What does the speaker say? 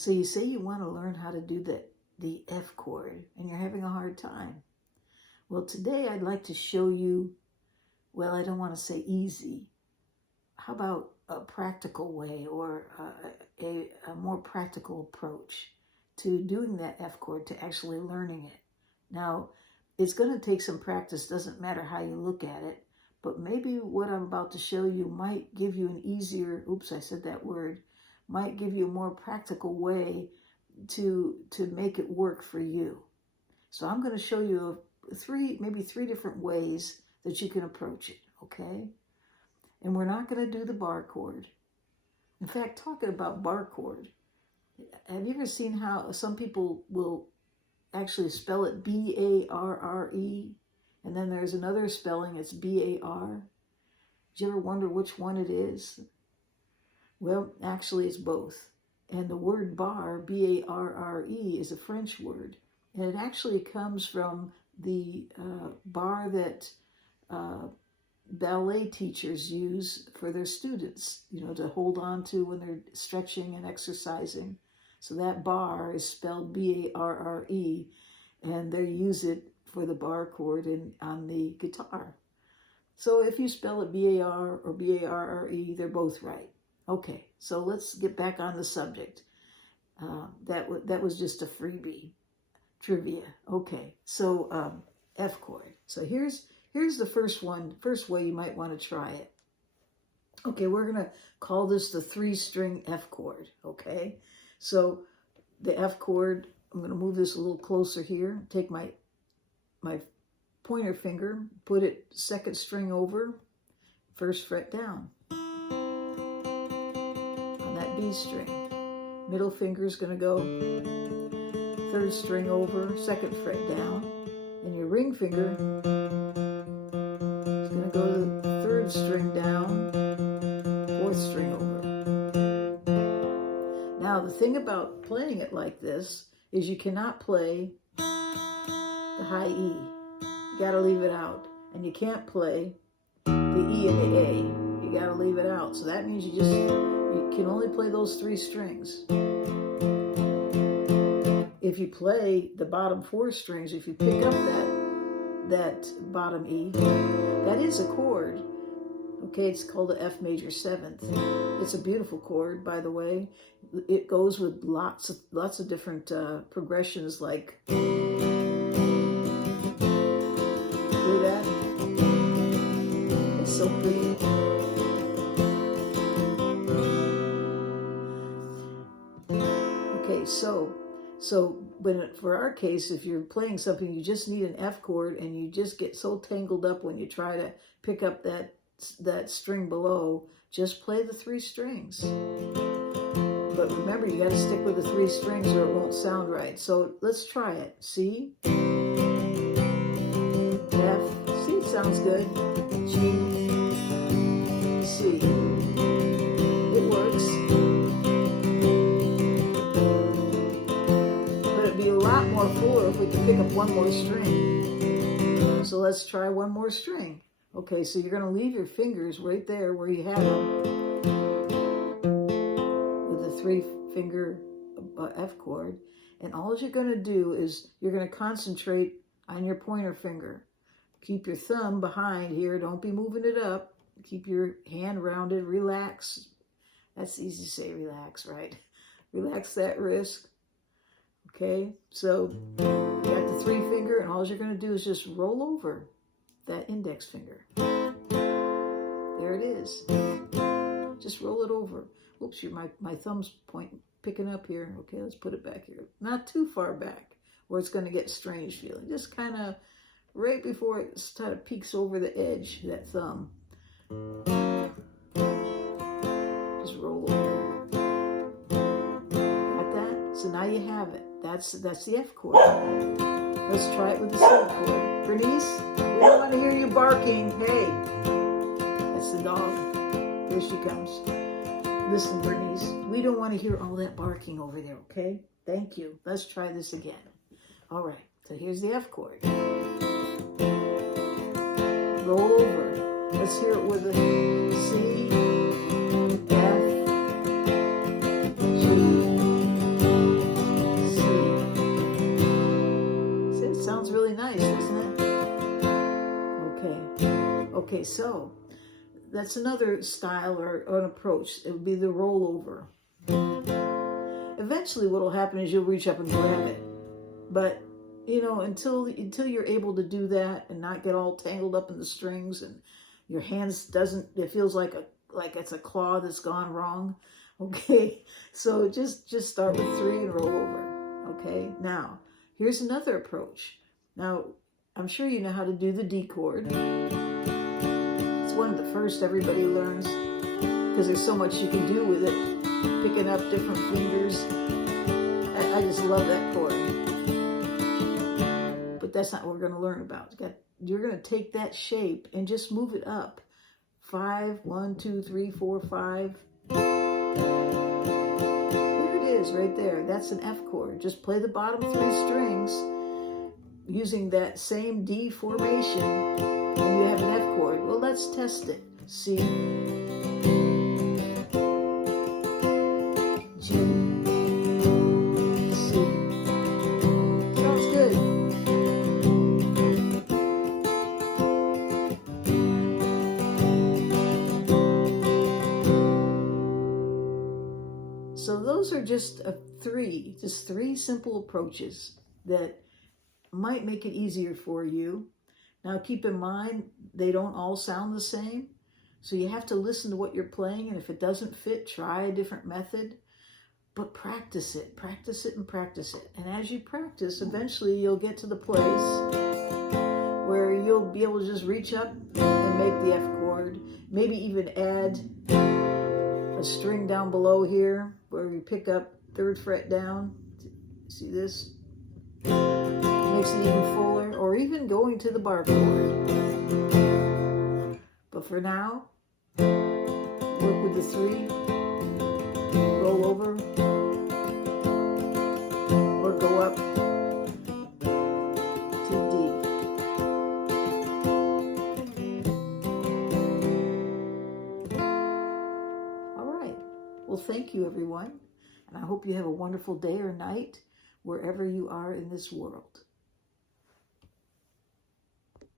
So you say you want to learn how to do the F chord and you're having a hard time. Well, today I'd like to show you, well, I don't want to say easy. How about a practical way or a more practical approach to doing that F chord, to actually learning it? Now, it's going to take some practice, doesn't matter how you look at it, but maybe what I'm about to show you might give you an easier, oops, I said that word, might give you a more practical way to make it work for you. So I'm going to show you maybe three different ways that you can approach it, okay? And we're not going to do the bar chord. In fact, talking about bar chord, have you ever seen how some people will actually spell it B-A-R-R-E, and then there's another spelling, it's B-A-R? Did you ever wonder which one it is? Well, actually it's both. And the word bar, B-A-R-R-E, is a French word. And it actually comes from the bar that ballet teachers use for their students, to hold on to when they're stretching and exercising. So that bar is spelled B-A-R-R-E, and they use it for the bar chord on the guitar. So if you spell it B-A-R or B-A-R-R-E, they're both right. Okay, so let's get back on the subject. That was just a freebie trivia. Okay, so F chord. So here's the first way you might want to try it. Okay, we're going to call this the 3-string F chord, okay? So the F chord, I'm going to move this a little closer here. Take my pointer finger, put it 2nd string over, 1st fret down on that B string. Middle finger is going to go 3rd string over, 2nd fret down, and your ring finger is going to go to the 3rd string down, 4th string over. Now, the thing about playing it like this is you cannot play the high E. You got to leave it out. And you can't play the E and the A. You got to leave it out. So that means you can only play those 3 strings. If you play the bottom 4 strings, if you pick up that bottom E, that is a chord. Okay, it's called the F major 7th. It's a beautiful chord, by the way. It goes with lots of different progressions, like, hear that? It's so pretty. Okay, but for our case, if you're playing something, you just need an F chord, and you just get so tangled up when you try to pick up that string below. Just play the 3 strings. But remember, you got to stick with the 3 strings or it won't sound right. So let's try it. C, F, C, it sounds good. G, C. It works. But it'd be a lot more fuller if we could pick up one more string. So let's try one more string. Okay, so you're going to leave your fingers right there where you have them with the 3-finger F chord. And all you're going to do is you're going to concentrate on your pointer finger. Keep your thumb behind here. Don't be moving it up. Keep your hand rounded. Relax. That's easy to say, relax, right? Relax that wrist. Okay, so you got the 3-finger, and all you're going to do is just roll over that index finger. There it is. Just roll it over. Oops, my thumb's picking up here. Okay, let's put it back here. Not too far back where it's going to get strange feeling. Just kind of right before it kind of peeks over the edge, that thumb. Just roll over. Got that? So now you have it. That's the F chord. Let's try it with the C chord. Bernice, we don't want to hear you barking. Hey, that's the dog. Here she comes. Listen, Bernice, we don't want to hear all that barking over there, okay? Thank you. Let's try this again. All right, so here's the F chord. Roll over. Let's hear it with the C, F, G, Okay, so that's another style or an approach. It would be the rollover. Eventually what will happen is you'll reach up and grab it. But, you know, until you're able to do that and not get all tangled up in the strings and your hands it feels like it's a claw that's gone wrong. Okay, so just start with 3 and roll over. Okay, now here's another approach. Now, I'm sure you know how to do the D chord. It's one of the first everybody learns because there's so much you can do with it. Picking up different fingers. I just love that chord. But that's not what we're going to learn about. You're going to take that shape and just move it up. 5, 1, 2, 3, 4, 5. There it is right there. That's an F chord. Just play the bottom 3 strings using that same D formation and you have an F chord. Well, let's test it. C, G, C. Sounds good. So those are just 3 simple approaches that might make it easier for you. Now keep in mind, they don't all sound the same. So you have to listen to what you're playing, and if it doesn't fit, try a different method. But practice it and practice it. And as you practice, eventually you'll get to the place where you'll be able to just reach up and make the F chord. Maybe even add a string down below here where you pick up 3rd fret down. See this? Makes it even fuller, or even going to the bar chord. But for now, work with the 3, roll over, or go up to D. All right. Well, thank you, everyone. And I hope you have a wonderful day or night wherever you are in this world.